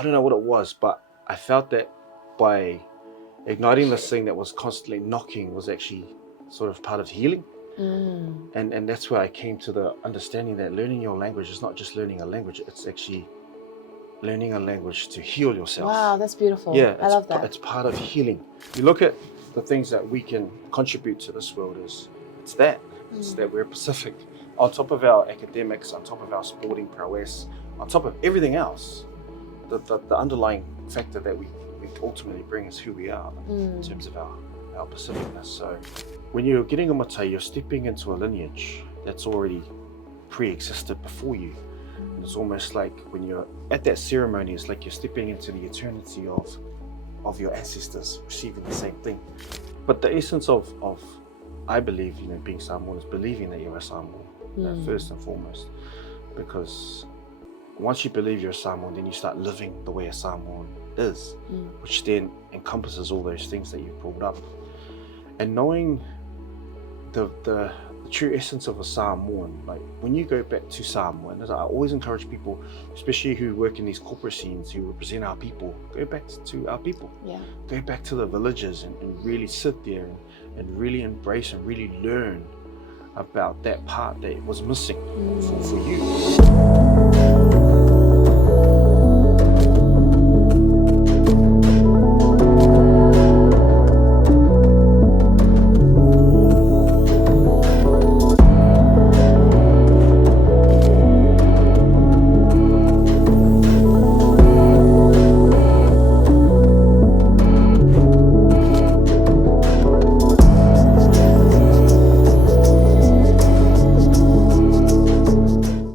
I don't know what it was, but I felt that by igniting this thing that was constantly knocking was actually sort of part of healing. And that's where I came to the understanding that learning your language is not just learning a language, it's actually learning a language to heal yourself. Wow, that's beautiful. Yeah, I love that. It's part of healing. You look at the things that we can contribute to this world it's that we're Pacific. On top of our academics, on top of our sporting prowess, on top of everything else, the underlying factor that we ultimately bring is who we are in terms of our Pacificness. So when you're getting a mate, you're stepping into a lineage that's already pre-existed before you. And it's almost like when you're at that ceremony, it's like you're stepping into the eternity of your ancestors receiving the same thing. But the essence of I believe, being Samoan is believing that you're a Samoan, first and foremost. Because once you believe you're a Samoan, then you start living the way a Samoan is, which then encompasses all those things that you've brought up. And knowing the true essence of a Samoan, like when you go back to Samoa, and I always encourage people, especially who work in these corporate scenes, who represent our people, go back to our people. Yeah. Go back to the villages and really sit there and really embrace and really learn about that part that was missing for you.